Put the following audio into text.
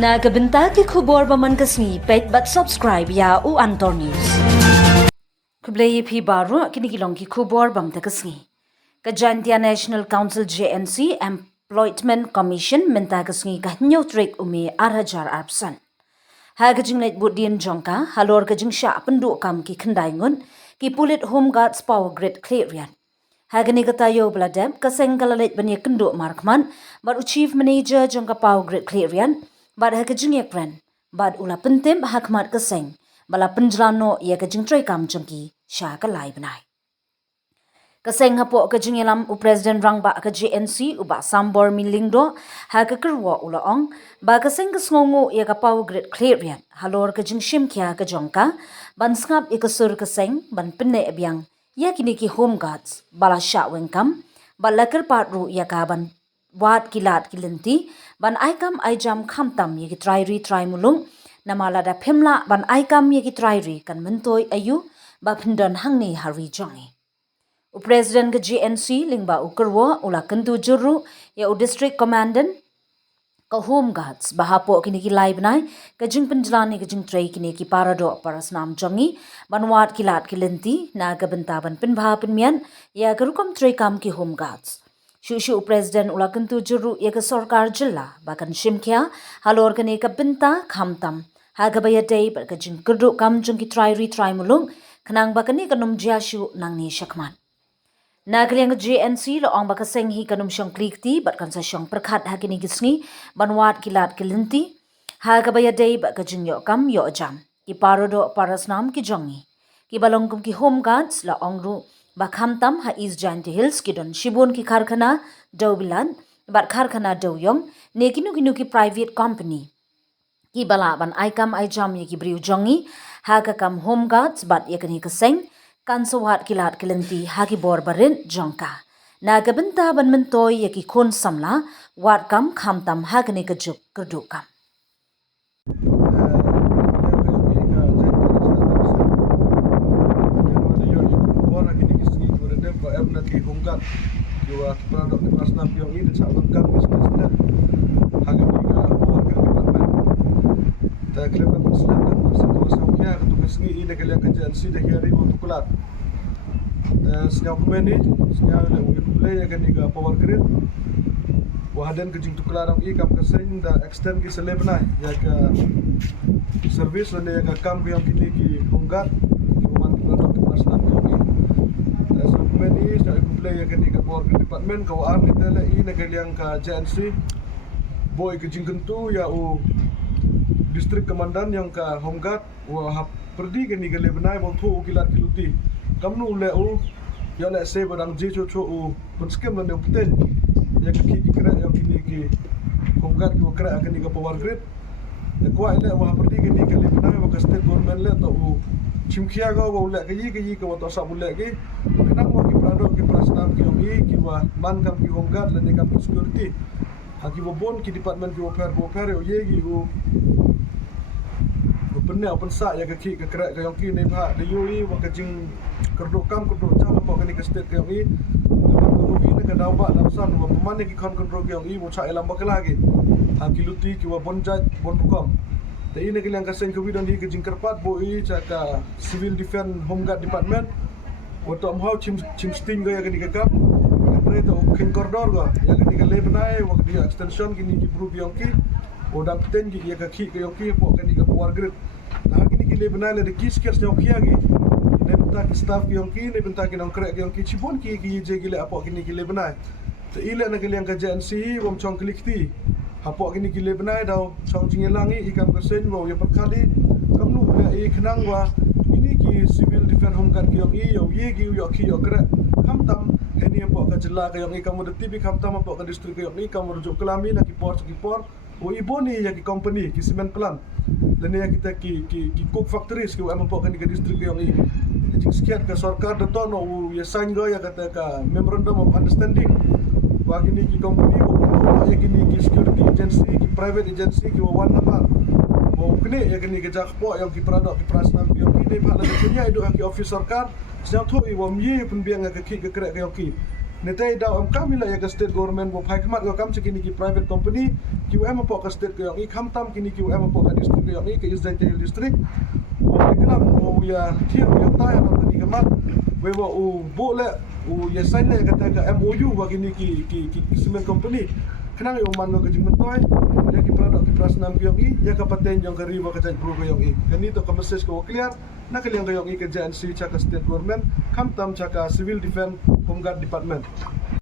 Na kabenta ki khubor baman kasni pet but subscribe ya u Antor News. Kublay phi baru kini kilong ki khubor bam ta kasni. Kajantia National Council JNC Employment Commission menta kasni ka nyotrek umi arhajar arpsan. Ha kajing net budin jongka halor kajing sha pendu kam ki khandai ngun ki pulit home guards power grid clearian. Hagani katayo bladem kaseng kalalet bani kendo markman bar chief manager jongka power grid clearian bar hakajing yakran bar ula pentem hakmat kaseng bala penjlano ya kajing trai kam jongki sha kalai banai. Kaseng hapo kajing yalam u president rangba ka JNC uba sambor milingdo ha kakerwa ulaong ba kaseng kasngongo ya ka power grid clearian halor kajing shimkya ka jongka ban skap ikasur kaseng ban penne abyang ya kini ki home guards bala sha wengkam balakar patru ya kaban wat kilat kilinti ban aikam aijam khamtam ya ki try mulung namala da phemla ban aikam ya ki try kan mentoi ayu ba phindon hangni hari jongi u president ka GNC lingba ukerwo ula kentu juru ya u district commandant ka home guards bahapo kini ki live nai ka jing penjlani ka jing tray kini ki parado parasnam jongi banwat kilat kilinti na ka bentaban pinbha pinmian ya garukom tray kam ki home guards shu president ula kentu juru ya ka sarkar jilla bakan shimkya halor kini ka benta khamtam ha ga baya day ba ka jing kurdu kam jing ki try mulung khnang bakani kanum jiashu nangni shakman Nagriang JNC lo ang baka senghi kanum siyang klikti bat kan sa siyang perkat hakini gisngi banwat kilat kilinti ha kabaya day ba kajinyo kam yo jam ki parodo parasnam ki jongi ki balongkum ki home guards la ongru ba khamtam ha East Giant Hills ki don shibun ki karkhana dawbilan bat karkhana dawyong ne kinu ki private company ki bala ban aikam aijam ye ki briu jongi ha ka kam home guards bat yakani kaseng kansawat kilat kilinti hagi bor barin jongka. Na gabenta ban mentoy yaki kun samla wat kam khamtam hagani kajuk kerdukam. Sejauh kemeni, sejauh play akan iga power grid. Wahadan kejing tukelar ang ikam kasing da extend ki selebnai ya ka service lane ya ka kam yang kini ki honggat ki man produk mas nam ki. Sejauh kemeni sejauh play akan iga power grid department ka waan kita la i nagaliang ka JNC boy kejing kentu ya u distrik komandan yang ka honggat wa perdi kan iga lebnai bon thu kilat kiluti. Kamnu le u ya le se barang je cho u penskem dan yang puten ya ki kira yang kini ki honggat ki kira akan iga power grid ya kwa ile wa perdi kan iga lebnai wa state government le to u chimkhia go wa le ki wa to sa bule ki kenang wa ki prado ki prasnam ki ki wa man kam ki honggat le ne kam security haki wa bon ki department ki oper o ye gi u penne open sa ya ki kira ka yang ki ne pha de yui wa ka jing kerduk jam apa kani ke state yang ini ni ke dawa dasan wa pemane ki kon kerduk yang ini mo cha elam bakalagi ha kiluti ki wa bonjat bonrukom te ini ke yang kaseng ke widon di ke jingkerpat bo i cha ka civil defense home guard department wa to mau chim sting ga ya ke dikam pre to kin koridor ga ya ke dikale benai wa di extension kini ki proof yang ki o dang ten ki ya ka ki yang ki po kani ka power grid ta kini ki le benai le de kiskers yang ki agi bentak staff yang ki ne bentak yang krek yang ki chibon ki je gile apa kini gile benai te ile na gile yang ka JNC wom chong klikti apa kini gile benai daw chong jingelangi ikam kesen wo ya perkali kamnu le e khnang wa ini ki civil defense home guard ki yo ye gi yo ki yo krek kamtam heni apa ka jela ka yang kamu de tv kamtam apa ka distrik yo ni kamu rujuk kelami na ki por o iboni ya ki company ki cement plant dan ya kita ki cook factories ki apa ka ni ka distrik yo ni sekian ke sarkar dato no ya sign go ya kata ka memorandum of understanding bagi ni ki company ko ya kini ki security agency ki private agency ki wan nama mau kini ya kini ke jakpo yang ki produk ki prasnam ki ni ba la dunia itu ki office sarkar sejak tu i wam ye pun biang ke ki ke krek ki Netai daw am kami la ya ka state government bo phai khmat ko kam chikini ki private company QM po ka state ko yang kham tam kini QM po ka district ko yang ke East Jaya district o reklam o ya thir ya ta ya ka ni kamat we wo u bo le u ya sign le ka ta ka MOU wa kini ki cement company kenang yo man ko jing mentoy ya ki produk ki prasnam ko yang ya ka paten yang ka riba ka jai pro ko yang kani to ka message ko clear na kaliang ko yang ke JNC cha ka state government kham tam cha ka civil defense home guard department